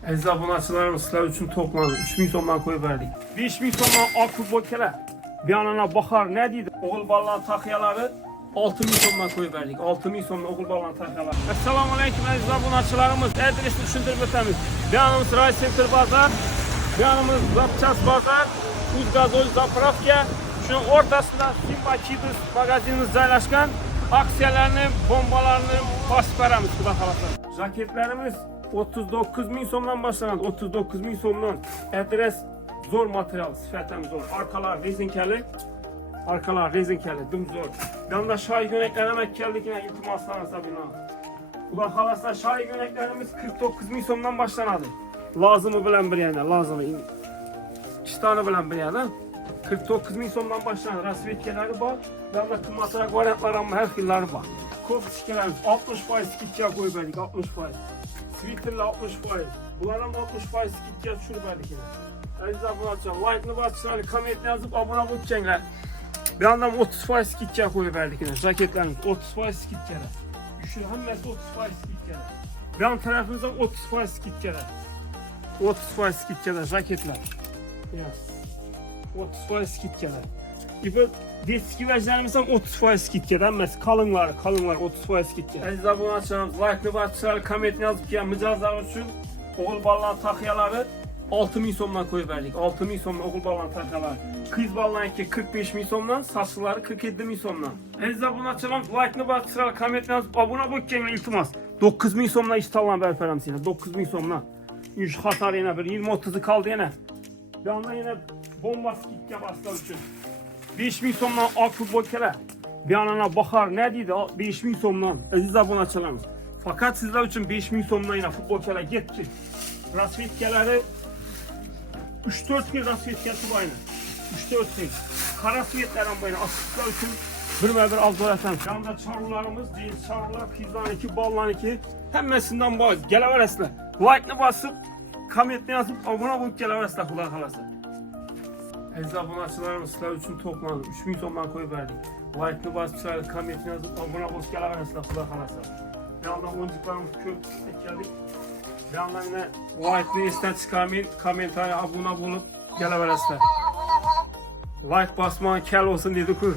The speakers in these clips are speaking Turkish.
Aziz abunəçilərimiz sizlər üçün toplandı. 3000 somdan koyub verdik. 5000 somdan ak futbol kələ. Bir anana baxar nə deyir? Oğul ballan taxyaları 6000 somdan koyub verdik. 6000 somdan oğul ballan taxyaları. Assalamu alaykum aziz abunəçilərimiz. Adresini düşündürüb ötəmiz. Bir anımız Ray Center Bazar. Bir anımız Zapças Bazar. Uzgazol Zapravka. Şunun ortasında Simba Kids magazinimiz yerləşkən. Aksiyalarının, bombalarının pasiparamız baxalasın. Jaketlərimiz 39.000 somdan başlanır. 39.000 somdan. Adres zor material, sifətən zor. Arkalar rezinkəli. Arkalar rezinkəli, dümzor. Yanında şahi yönəklərə məkkəldik yine iltimaslarınızda bina. Ulan halasda şahi yönəklərimiz 49.000 somdan başlanır. Lazımı bilən bir yana, lazımı. 2 tane bilən bir yana. 49.000 somdan başlanır. Rasvetkeleri var. Yanında kımmatırak variantlar ama her filleri var. Kop çikelerimiz 60% skitçiye koyup verdik, 60%. Twitter'la 60%. Bunların 60% skitçiye düşürüp verdik yine. Aziz abunatçılar, like'ını basışlar, komentini yazıp abone olup geçenler. Bir yandan 30% skitçiye koyup verdik yine. Jaketlerimiz 30% skitçiye. Üçü hemmesi 30% skitçiye. Bir yan tarafımızdan 30% skitçiye. 30% skitçiye jaketler. Yes. 30% skitçiye. İbo deski vəclərimizdən 30% skitçiyə. Hemmesi kalınlar 30% skitçiyə. Aziz abunatçılarımız, like'ını basışlar, komentini yazıp geçen mücazlar için oğul ballan taxyaları 6000 somdan koyup verdik. 6000 somdan oğul ballan taxyaları. Kız ballan 45.000 somdan, saçlıları 47.000 somdan. Aziz abunatçılarımız, like'ını basışlar, komentini yazıp abone olup geçen iltimas. 9000 somdan iştalan verpərəm sizə. 9000 somdan. Üç xatar yine bir 20-30'u kaldı yine. Bir anda yine bomba skitçiyə baslar üçün. 5000 somdan ak futbol kələ. Bir anana baxar nə deyir? 5000 somdan. Aziz abunatçılarımız. Fakat sizler için 5000 somdan yine futbol kələ getdi. Rasvetkələri 3-4 gün rasvetkəsi var yine. 3-4 gün. Kara svetlərin var yine. Asıqlar için bir az öğreten. Yanında çarlarımız, cins çarlar, pizlan 2, ballan 2. Hemmesinden var. Gələ verəsilə. Like'ını basıp, komentini yazıp, abone olup gələ verəsilə kulaq alası. Aziz abunatçılarımız sizler için toplandı. 3000 somdan koyup verdik. Like'ını basıp, komentini yazıp, abone olup gələ verəsilə kulaq alası. Bir yandan oyuncuklarımız köp geldik. Bir yandan yine like'ını isten çıkarmayın, komentari abone olup gələ verəsilə. Like basman kel olsun dedik kur.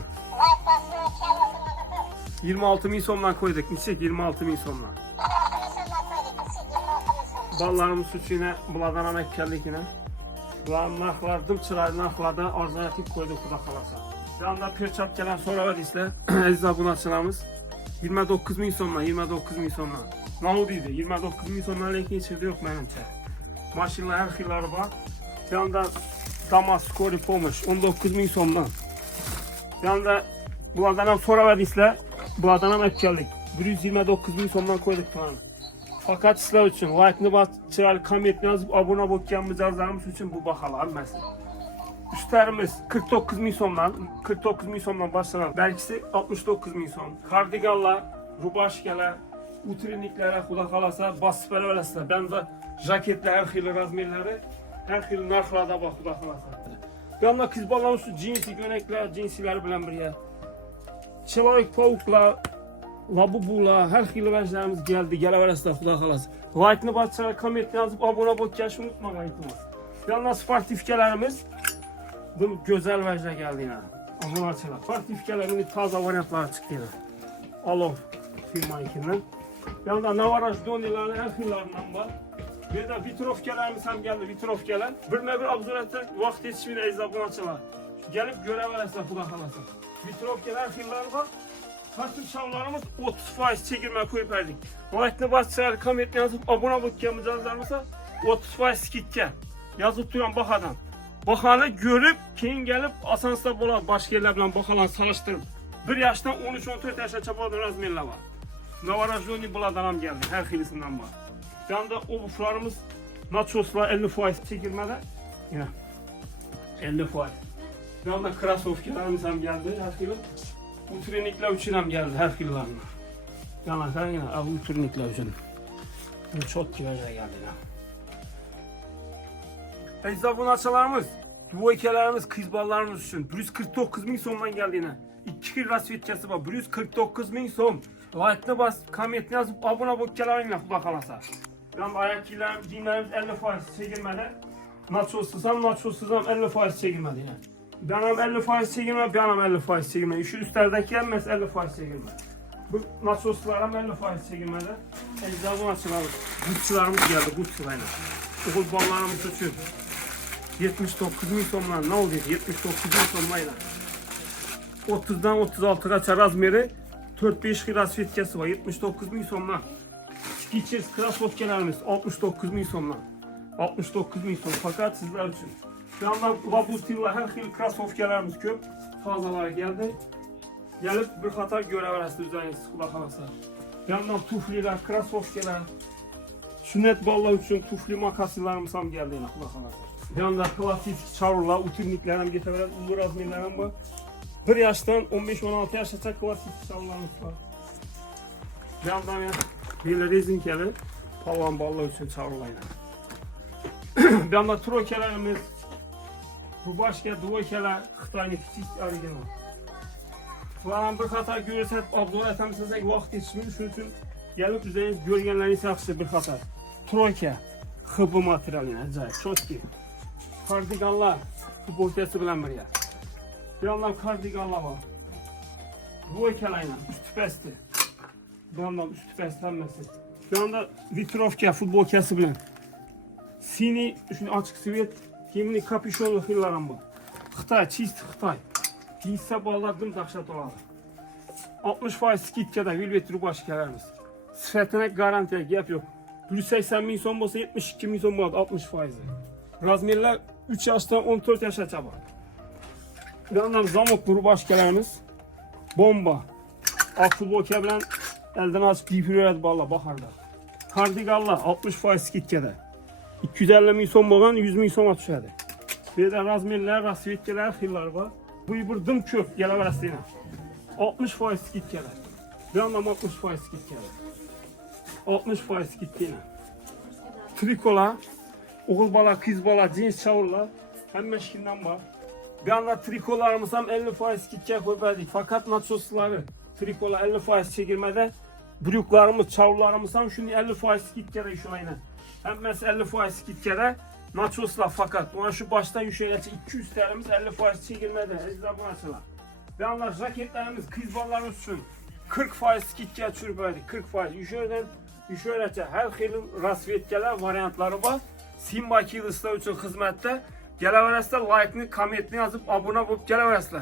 26.000 somdan koyduk. Neçik? 26.000 somdan. Ballarımız suçu yine buladan anak geldik yine. Bulanın narxlardım, çıraylı narxlarda arzayatik koyduk kuda kalasa. Bir anda perçap gelen sonra var isle. Aziz abunatçılarımız 29.000 somdan, 29.000 somdan. Ne olduydu? 29.000 somdan leke içirdi yok benimce. Maşinler her xilları var. Bir anda Damas skori pomuş 19.000 somdan. Bir anda bulardan sonra var isle. Bulardan hep geldik. 129.000 somdan koyduk falan. Fakat sizler için like'ını bas, çıraylı komentini yazıp abone olup mücazlarımız için bu bakalar mesela. Üstlerimiz 49.000 somdan, 49.000 somdan başlanan, belkisi 69.000 som. Kardiganlar, rubaşkeler, utriniklərə, xuda xalasa, basıpələ verəsilər. Bəndə jaketlər, hər xili razmerləri, hər xili narxlarda bax, xuda xalasa. Bir anda kız ballanmış cinsi gönəklər, cinsiləri bilən bir yer. Çelavik pavuklar, labubular, hər xili vəclərimiz gəldi, gələ verəsilər, xuda xalasa. Like'ını basıpələ, komentini yazıb, abone olup gəlişi unutma qayıtılmaz. Bir anda sportifikələrimiz, bu gözəl vəclə gəldi yine. Abunatçılar. Sportifikələrin taza variantları çıxdı yine. Alov firma ikindən. Yanında Navaraj donilerin her xillarından var. Bir de vitrovkelerimiz hem geldi, vitrovkeler. Bir abzurətdə vaxt yetişməyən əziz abunatçılar. Gelip görə verəsilər, xuda xalasa. Vitrovkeler xilları var. Kasım çavlarımız 30% çekilmə koyup verdik. Like'ını basıqlar, komentini yazıp, abone olup mücazlarımıza 30% skitçə. Yazıp duran baxadan. Baxanı görüp, keyin gelip asansda bolar, başka yerlerle baxalan salıştırıp. 1 yaşdan 13-14 yaşa çapadan razmerler var. Navarajoni buladan geldi, her xilisinden var. Bir anda o buflarımız nachoslar 50% çekilmede. Yine 50%. Bir anda krasovkilerimiz hem geldi, her xili. Utrinikler üçün hem geldi, her xillerine. Yani sen yine utrinikler üçün. Çok güzel geldi yine. Aziz abunatçılarımız, duvoykelerimiz, kızballarımız üçün 149.000 somdan geldi yine. 2 kil rasvetkesi var, 149.000 som. Like'ını bas, komentini yazıp abone olup gelelim yine, xuda xalasa. Ben ayak giyimlerimiz 50% çekilmedi. Nachossuzam 50% çekilmedi yine. Bir anam 50% çekilmedi, bir anam 50% çekilmedi. Şu üstlerdeki yemez 50% çekilmedi. Bu nachoslarım 50% çekilmedi. Ecdadın açılalım. Gutçularımız geldi, gutçulayla. Okul ballarımız için 79.000 somla ne oldu? 79.000 somlayla. 30'dan 36'ga razmeri 4-5 xiras fetkesi var. 79.000 somla. Skechers krasovkelerimiz 69.000 somla. 69.000 som. Fakat sizler için. Şu anda Labutilla her xil krasovkelerimiz köp. Fazlalar geldi. Gelip bir hata görebilirsiniz üzeriniz kulak arası. Yandan tufliler, krasovkeler. Sünnet ballar için tufli makaslarımız ham geldi yine kulak arası. Yanında klasik çarurlar, uturniklerim getirebilir, ulu razmirlerim var. 1 yaştan 15-16 yaşaca klasik çarurlarımız var. Yandan ya böyle rezinkeli pavan ballar için çarurlayla. Yanında trokelerimiz, rubaşka, duvokeler, Xitay'ın kiçik orijinal. Falan bir hata görürsek, abdol etmesizsek vaxt yetişmir, şunun için gelip üzeriniz görgenleriniz yaxşı bir hata. Troke, xıbı material yine, acayip, çotki. Kardiganlar, futbolkesi bilen bir yer. Bir yandan kardiganlar var. Duvokelayla, üstü pesti. Bir yandan üstü pestlenmesi. Bir yanda vitrovka, futbolkesi bilen. Sini, şimdi açık sivet, gemini kapüşonlu xillarım bu. Xitay, çist Xitay. Giyse bağladım daşat olalı. 60% skitkada velvet rubaşkalarımız. Sıfatına garantiya gap yok. 180.000 son olsa 72.000 son болады 60%. Razmerler 3 yaştan 14 yaşa çaba. Bir yandan zamok rubaşkalarımız. Bomba. Ak futbolka bilen elden açıp giyip yürüyordu bağla baharda. Kardiganlar 60% skitkada. 250.000 son olan 100.000 sona düşerdi. Bir de razmerler, rasvetkeler, xillar var. Bu bir dım köp gelebilirsin. 60% skitkeler. Bir anlam 60% skitkeler. 60% skitkeler. Trikola, oğul bala, kız bala, cins çavurlar. Hem meşkinden var. Bir anda trikolarımız hem 50% skitke koymadık. Fakat nachosları trikola 50% çekilmede. Brüklarımız, çavurlarımız hem şimdi 50% skitkede şurayla. Hem mesela 50% skitkede. Nachoslar fakat ona şu baştan yüşeyle 200 TL'miz 50% çekilmedi. Ecda bu açılar. Ve anlar raketlerimiz kızballarımız için 40% skitke çürüpeydik. 40% yüşeyle her xilin rasvetkeler varyantları var. Simba kilistler için hizmette. Geleveresler like'ni, kommentini yazıp abone olup geleveresler.